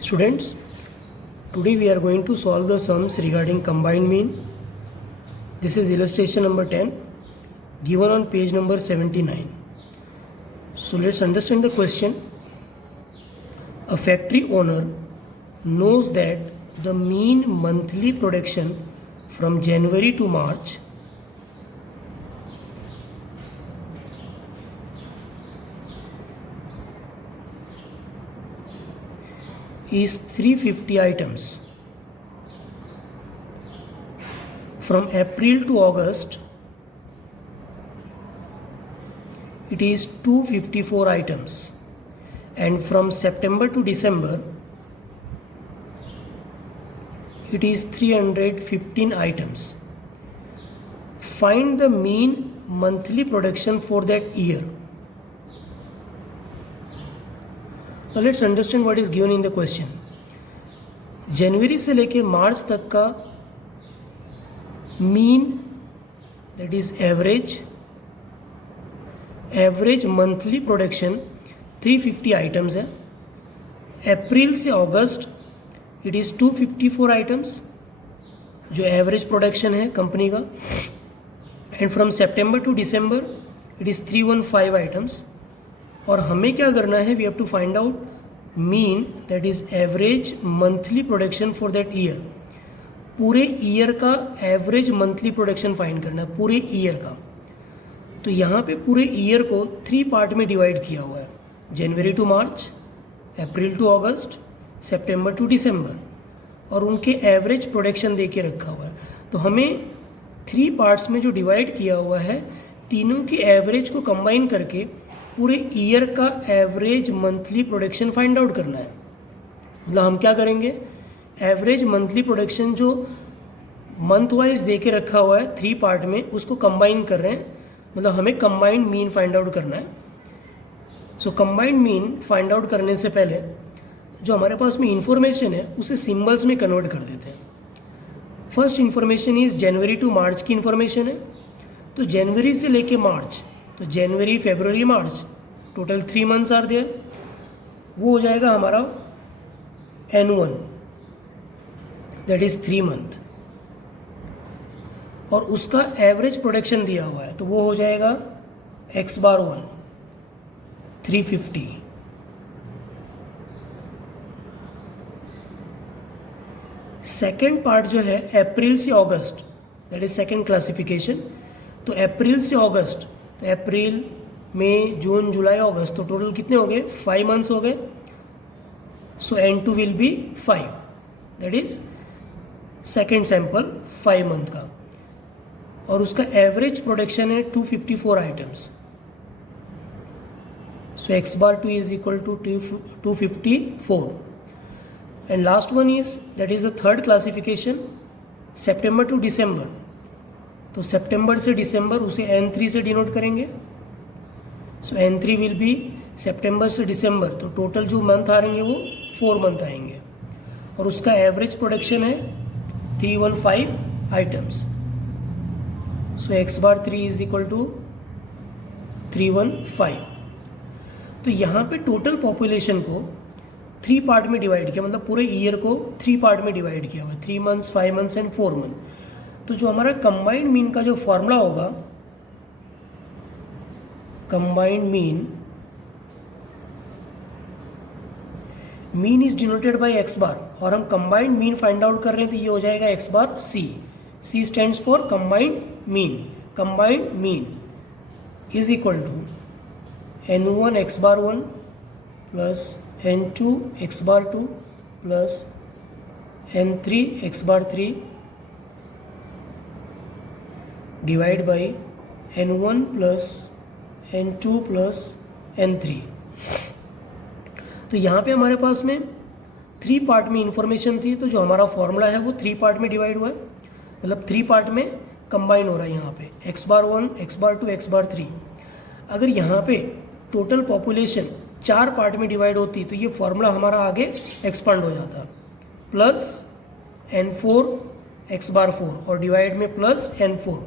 Students, today we are going to solve the sums regarding combined mean. This is illustration number 10 given on page number 79. So let's understand the question. A factory owner knows that the mean monthly production from January to March is 350 items. From April to August, it is 254 items. And from September to December, it is 315 items. Find the mean monthly production for that year. Now let's understand what is given in the question. जनवरी से लेके March तक का mean that is average monthly production 350 items है. April से August it is 254 items जो average production है company का. And from September to December it is 315 items. और हमें क्या करना है, we have to find out mean that is average monthly production for that year. पूरे ईयर का एवरेज मंथली प्रोडक्शन फाइंड करना है, पूरे ईयर का. तो यहाँ पे पूरे ईयर को 3 पार्ट में डिवाइड किया हुआ है. जनवरी टू मार्च, अप्रैल टू अगस्त, सितंबर टू दिसंबर, और उनके एवरेज प्रोडक्शन दे के रखा हुआ है. तो हमें 3 पार्ट्स में जो डिवाइड किया हुआ है, तीनों के एवरेज को कंबाइन करके पूरे ईयर का average monthly production find out करना है. मतलब हम क्या करेंगे, एवरेज मंथली प्रोडक्शन जो मंथ वाइज दे के रखा हुआ है 3 पार्ट में, उसको कंबाइन कर रहे हैं. मतलब हमें कंबाइंड मीन फाइंड आउट करना है. सो कंबाइंड मीन फाइंड आउट करने से पहले जो हमारे पास में इंफॉर्मेशन है उसे सिंबल्स में कन्वर्ट कर देते हैं. First information is January to March की इंफॉर्मेशन है. तो जनवरी से लेके मार्च, तो जनवरी, फरवरी, मार्च, टोटल 3 मंथ्स आर देयर. वो हो जाएगा हमारा N1 दैट इज 3 मंथ. और उसका एवरेज प्रोडक्शन दिया हुआ है, तो वो हो जाएगा X⁴1 350. सेकेंड पार्ट जो है अप्रैल से अगस्त, दैट इज सेकेंड क्लासिफिकेशन. तो अप्रैल से अगस्त, तो अप्रैल, मई, जून, जुलाई, अगस्त, तो टोटल कितने हो गए, 5 मंथ्स हो गए. So N2 will be 5, that is second sample 5 month का. और उसका एवरेज प्रोडक्शन है 254 items. So X⁴2 is equal to 254. And last one is that is the third classification, September to December. तो सितंबर से दिसंबर उसे N3 से डिनोट करेंगे. सो N3 विल बी सितंबर से दिसंबर. तो टोटल जो मंथ आ रहेंगे वो 4 मंथ आएंगे. और उसका एवरेज प्रोडक्शन है 315 items. So X⁴3 is equal to 315. तो यहाँ पे टोटल पॉपुलेशन को 3 पार्ट में डिवाइड किया, मतलब पूरे ईयर को 3 पार्ट में डिवाइड किया हुआ है, 3 मंथ्स, 5 मंथ्स एंड 4 मंथ. तो जो हमारा कंबाइंड मीन का जो फॉर्मूला होगा, combined mean is denoted by X⁴, और हम कंबाइंड मीन फाइंड आउट कर रहे हैं, तो ये हो जाएगा X⁴C. C stands for combined mean. Combined mean is equal to N1 X⁴1 plus N2 X⁴2 plus N3 X⁴3 divide by N1 plus N2 plus N3. तो यहाँ पे हमारे पास में 3 पार्ट में इंफॉर्मेशन थी, तो जो हमारा फॉर्मूला है वो 3 पार्ट में डिवाइड हुआ है, मतलब 3 पार्ट में कंबाइन हो रहा है यहाँ पे X⁴1, X⁴2, X⁴3. अगर यहाँ पे टोटल पॉपुलेशन 4 पार्ट में डिवाइड होती तो ये फॉर्मूला हमारा आगे एक्सपांड हो जाता, प्लस N4 X⁴4 और डिवाइड में प्लस N4.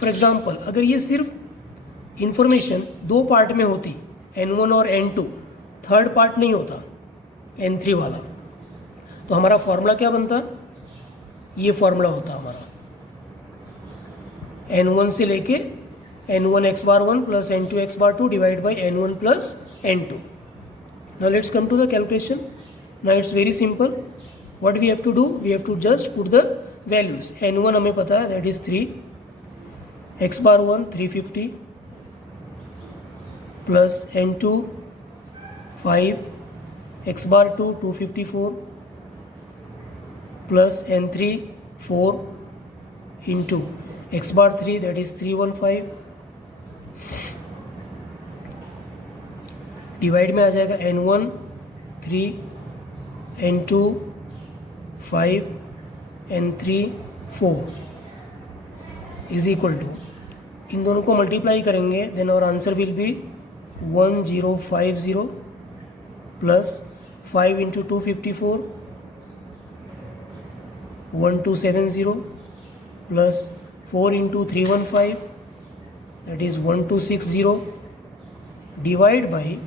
फॉर एग्जाम्पल अगर ये सिर्फ इंफॉर्मेशन 2 पार्ट में होती, N1 और N2, थर्ड पार्ट नहीं होता N3 वाला, तो हमारा फॉर्मूला क्या बनता, ये फॉर्मूला होता हमारा n1 से लेके n1 x bar 1 plus n2 x bar 2 divided by n1 plus n2. Now let's come to the calculation. Now it's very simple. What we have to do, we have to just put the values. n1 हमें पता है, that is 3, x bar 1 350 plus n2 5, x bar 2 254 plus n3 4 into x bar 3, that is 315, divide में आ जाएगा n1 3, n2 5, n3 4 is equal to, इन दोनों को multiply करेंगे, then और answer will B 1050 plus 5 into 254 1270 plus 4 into 315 that is 1260 divide by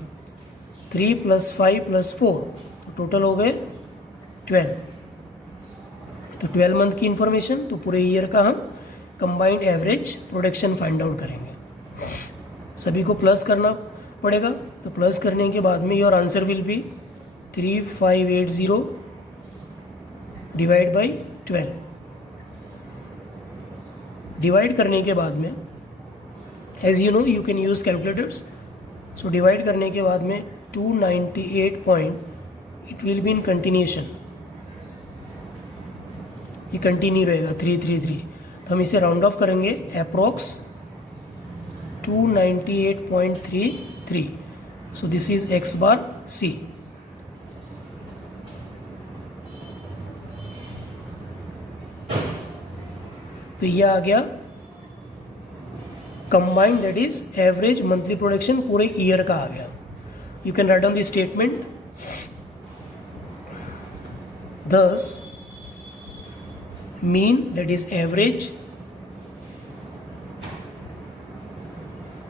3 plus 5 plus 4, तो total हो गए 12. तो 12 मंथ की इंफॉर्मेशन, तो पूरे ईयर का हम combined average production find out करेंगे. सभी को प्लस करना पड़ेगा, तो प्लस करने के बाद में your answer will be 3580 divide by 12. Divide करने के बाद में as you know you can use calculators. So divide करने के बाद में 298 point, it will be in continuation, ये कंटिन्यू रहेगा 333. तो हम इसे राउंड ऑफ करेंगे approx 298.33. So this is X bar C. तो ये आ गया combined, that is average monthly production पूरे ईयर का आ गया. You can write down the statement. thus mean, that is average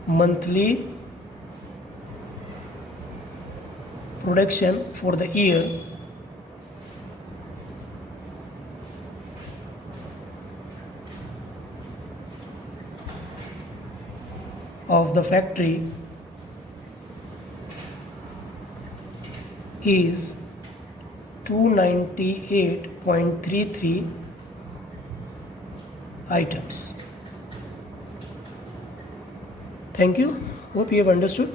monthly production for the year of the factory is 298.33 items. Thank you. Hope you have understood.